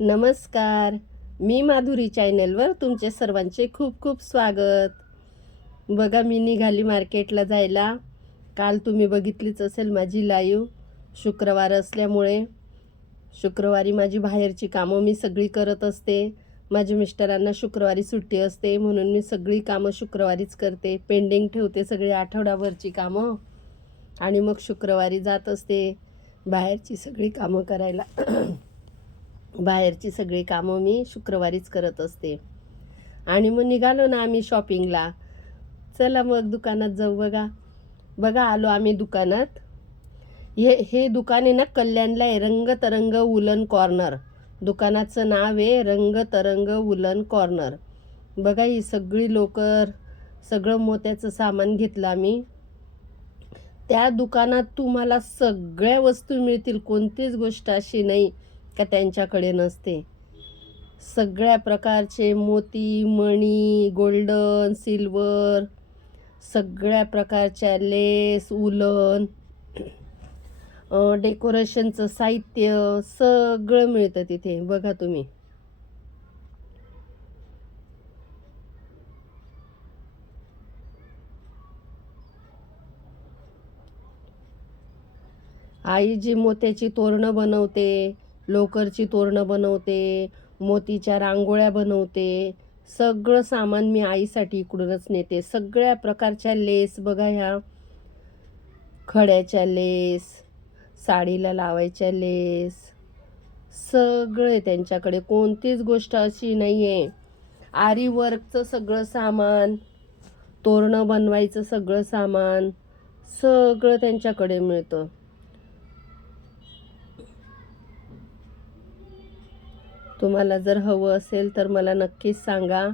नमस्कार. मी माधुरी चॅनलवर तुमचे सर्वांचे खूप खूप स्वागत. बघा, मी निघाली मार्केटला जायला. काल तुम्ही बघितलीच असेल माझी लाईव्ह. शुक्रवार असल्यामुळे शुक्रवारी माझी बाहेरची कामं मी सगळी करत असते. माझ्या मिस्टरांना शुक्रवारी सुट्टी असते, म्हणून मी सगळी कामं शुक्रवारीच करते. पेंडिंग ठेवते सगळी आठवड्याभरची कामं आणि मग शुक्रवारी जात असते बाहेरची सगळी कामं करायला. बाहेरची सगळी कामं मी शुक्रवारीच करत असते. आणि मग निघालो ना आम्ही शॉपिंगला. चला मग दुकानात जाऊ. बघा बघा आलो आम्ही दुकानात. हे दुकान आहे ना, कल्याणला आहे. रंगतरंग वुलन कॉर्नर. दुकानाचं नाव आहे रंगतरंग वुलन कॉर्नर. बघा, ही सगळी लोकर, सगळं मोत्याचं सामान घेतलं आम्ही. त्या दुकानात तुम्हाला सगळ्या वस्तू मिळतील. कोणतीच गोष्ट अशी नाही का त्यांच्याकडे नसते. सगळ्या प्रकारचे मोती, मणी, गोल्डन, सिल्वर, सगळ्या प्रकारच्या लेस, उलन, डेकोरेशनचं साहित्य सगळं मिळतं तिथे. बघा तुम्ही. आई जी मोत्याची तोरणं बनवते, लोकरची तोरणं बनवते, मोतीच्या रांगोळ्या बनवते, सगळं सामान मी आईसाठी इकडूनच नेते. सगळ्या प्रकारच्या लेस बघा, ह्या खड्याच्या लेस, साडीला लावायच्या लेस, सगळे त्यांच्याकडे. कोणतीच गोष्ट अशी नाही आहे. आरी वर्कचं सगळं सामान, तोरणं बनवायचं सगळं सामान, सगळं त्यांच्याकडे मिळतं. तुम्हाला जर हवं असेल तर मला नक्कीच सांगा.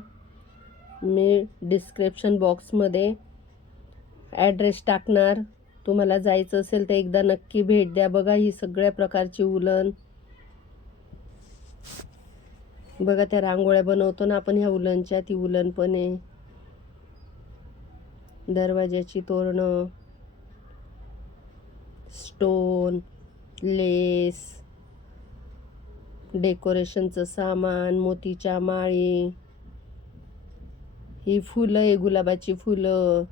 मी डिस्क्रिप्शन बॉक्समध्ये ॲड्रेस टाकणार. तुम्हाला जायचं असेल तर एकदा नक्की भेट द्या. बघा, ही सगळ्या प्रकारची उलन. बघा, त्या रांगोळ्या बनवतो ना आपण ह्या उलनच्या, ती उलन पण आहे. दरवाजाची तोरणं, स्टोन, लेस, डेकोरेशनचं सामान, मोतीच्या माळी, ही फुलं आहे, गुलाबाची फुलं,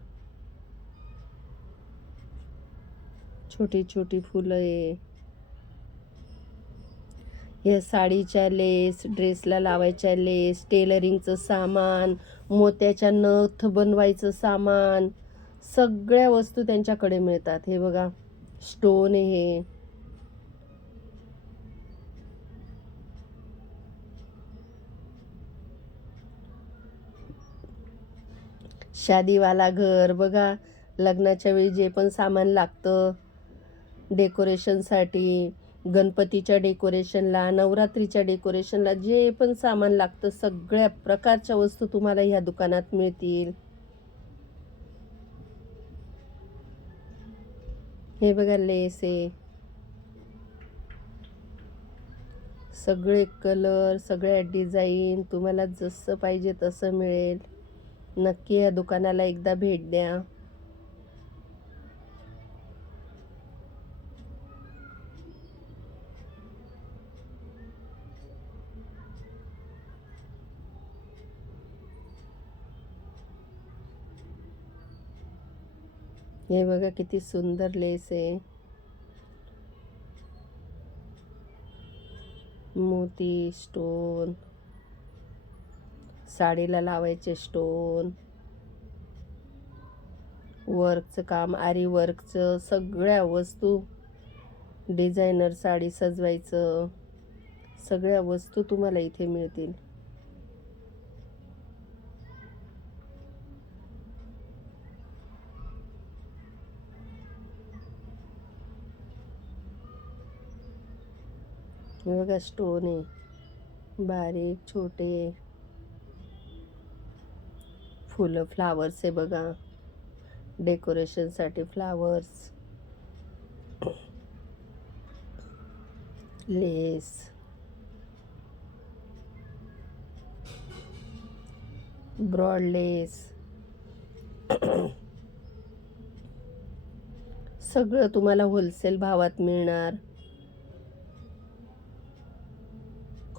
छोटी छोटी फुलं आहे. हे साडीच्या लेस, ड्रेसला लावायच्या लेस, टेलरिंगचं सामान, मोत्याच्या नथ बनवायचं सामान, सगळ्या वस्तू त्यांच्याकडे मिळतात. हे बघा, स्टोन आहे हे. शादीवाला घर. बघा, लग्नाच्या वेळी जे पण सामान लागतं डेकोरेशनसाठी, गणपतीच्या डेकोरेशनला, नवरात्रीच्या डेकोरेशनला जे पण सामान लागतं, सगळ्या प्रकारच्या वस्तू तुम्हाला ह्या दुकानात मिळतील. हे बघा, लेस आहे. सगळे कलर, सगळ्या डिझाईन, तुम्हाला जसं पाहिजे तसं मिळेल. नक्की या दुकानाला एकदा भेट द्या. हे बघा, किती सुंदर लेस आहे. मोती, स्टोन, साडीला लावायचे स्टोन, वर्कचं काम, आरी वर्कचं सगळ्या वस्तू, डिझायनर साडी सजवायचं, सगळ्या वस्तू तुम्हाला इथे मिळतील. हे बघा, स्टोन आहे, बारीक छोटे फुलं, फ्लावर्स आहे बघा, डेकोरेशनसाठी फ्लावर्स, लेस, ब्रॉड लेस, सगळं तुम्हाला होलसेल भावात मिळणार.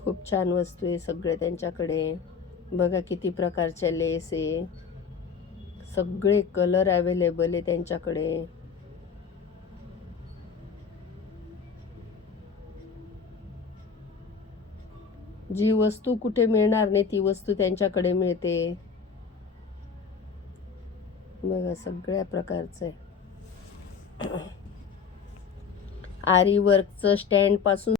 खूप छान वस्तू आहे सगळे त्यांच्याकडे. बघा किती प्रकारच्या लेस आहे, सगळे कलर अवेलेबल आहे त्यांच्याकडे. जी वस्तू कुठे मिळणार नाही ती वस्तू त्यांच्याकडे मिळते. बघा सगळ्या प्रकारचं आहे. आरी वर्कचं स्टँड पासून